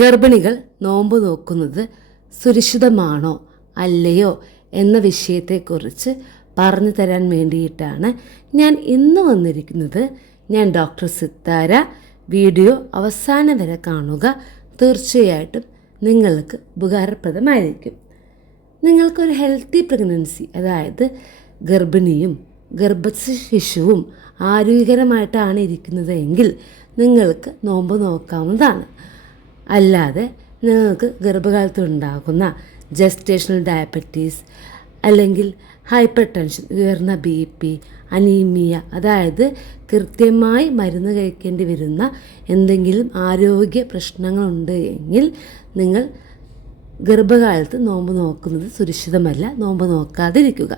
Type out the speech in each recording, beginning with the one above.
ഗർഭിണികൾ നോമ്പ് നോക്കുന്നത് സുരക്ഷിതമാണോ അല്ലയോ എന്ന വിഷയത്തെക്കുറിച്ച് പറഞ്ഞു തരാൻ വേണ്ടിയിട്ടാണ് ഞാൻ ഇന്ന് വന്നിരിക്കുന്നത്. ഞാൻ ഡോക്ടർ സിത്താര. വീഡിയോ അവസാനം വരെ കാണുക, തീർച്ചയായിട്ടും നിങ്ങൾക്ക് ഉപകാരപ്രദമായിരിക്കും. നിങ്ങൾക്കൊരു ഹെൽത്തി പ്രഗ്നൻസി, അതായത് ഗർഭിണിയും ഗർഭസ്ഥ ശിശുവും ആരോഗ്യകരമായിട്ടാണ് ഇരിക്കുന്നത് എങ്കിൽ നിങ്ങൾക്ക് നോമ്പ് നോക്കാവുന്നതാണ്. അല്ലാതെ നിങ്ങൾക്ക് ഗർഭകാലത്തുണ്ടാകുന്ന ജസ്റ്റേഷണൽ ഡയബറ്റീസ് അല്ലെങ്കിൽ ഹൈപ്പർ ടെൻഷൻ, ഉയർന്ന BP, അനീമിയ, അതായത് കൃത്യമായി മരുന്ന് കഴിക്കേണ്ടി വരുന്ന എന്തെങ്കിലും ആരോഗ്യ പ്രശ്നങ്ങളുണ്ട് എങ്കിൽ നിങ്ങൾ ഗർഭകാലത്ത് നോമ്പ് നോക്കുന്നത് സുരക്ഷിതമല്ല. നോമ്പ് നോക്കാതിരിക്കുക.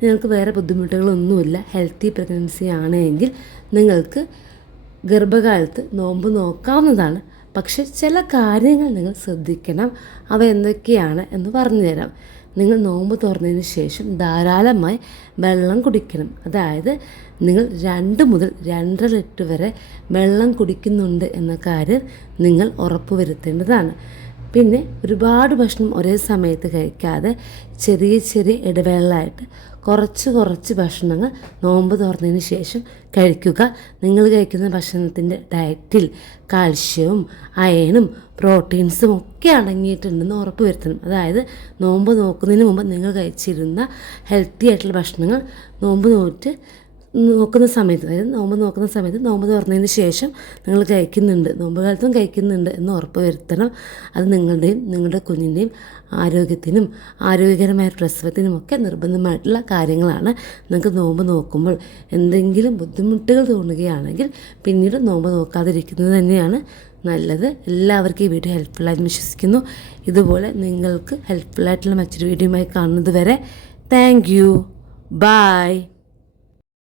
നിങ്ങൾക്ക് വേറെ ബുദ്ധിമുട്ടുകളൊന്നുമില്ല, ഹെൽത്തി പ്രഗ്നൻസി ആണ് എങ്കിൽ നിങ്ങൾക്ക് ഗർഭകാലത്ത് നോമ്പ് നോക്കാവുന്നതാണ്. പക്ഷെ ചില കാര്യങ്ങൾ നിങ്ങൾ ശ്രദ്ധിക്കണം. അവ എന്തൊക്കെയാണ് എന്ന് പറഞ്ഞു തരാം. നിങ്ങൾ നോമ്പ് തുറന്നതിന് ശേഷം ധാരാളമായി വെള്ളം കുടിക്കണം. അതായത് നിങ്ങൾ 2 മുതൽ 2.5 ലിറ്റർ വരെ വെള്ളം കുടിക്കുന്നുണ്ട് എന്ന കാര്യം നിങ്ങൾ ഉറപ്പുവരുത്തേണ്ടതാണ്. പിന്നെ ഒരുപാട് ഭക്ഷണം ഒരേ സമയത്ത് കഴിക്കാതെ ചെറിയ ചെറിയ ഇടവേളകളായിട്ട് കുറച്ച് ഭക്ഷണങ്ങൾ നോമ്പ് തുറന്നതിന് ശേഷം കഴിക്കുക. നിങ്ങൾ കഴിക്കുന്ന ഭക്ഷണത്തിൻ്റെ ഡയറ്റിൽ കാൽഷ്യവും അയണും പ്രോട്ടീൻസും ഒക്കെ അടങ്ങിയിട്ടുണ്ടെന്ന് ഉറപ്പ് വരുത്തണം. അതായത് നോമ്പ് നോക്കുന്നതിന് മുമ്പ് നിങ്ങൾ കഴിച്ചിരുന്ന ഹെൽത്തി ആയിട്ടുള്ള ഭക്ഷണങ്ങൾ നോമ്പ് നോക്കുന്ന സമയത്ത്, അതായത് നോമ്പ് നോക്കുന്ന സമയത്ത് നോമ്പ് തുറന്നതിന് ശേഷം നിങ്ങൾ കഴിക്കുന്നുണ്ട്, നോമ്പ് കാലത്തും കഴിക്കുന്നുണ്ട് എന്ന് ഉറപ്പ് വരുത്തണം. അത് നിങ്ങളുടെയും നിങ്ങളുടെ കുഞ്ഞിൻ്റെയും ആരോഗ്യത്തിനും ആരോഗ്യകരമായ പ്രസവത്തിനും ഒക്കെ നിർബന്ധമായിട്ടുള്ള കാര്യങ്ങളാണ്. നിങ്ങൾക്ക് നോമ്പ് നോക്കുമ്പോൾ എന്തെങ്കിലും ബുദ്ധിമുട്ടുകൾ തോന്നുകയാണെങ്കിൽ പിന്നീട് നോമ്പ് നോക്കാതിരിക്കുന്നത് തന്നെയാണ് നല്ലത്. എല്ലാവർക്കും ഈ വീഡിയോ ഹെൽപ്ഫുള്ളായിട്ട് വിശ്വസിക്കുന്നു. ഇതുപോലെ നിങ്ങൾക്ക് ഹെൽപ്ഫുള്ളായിട്ടുള്ള മറ്റൊരു വീഡിയോയുമായി കാണുന്നത് വരെ താങ്ക് യു. ബൈ.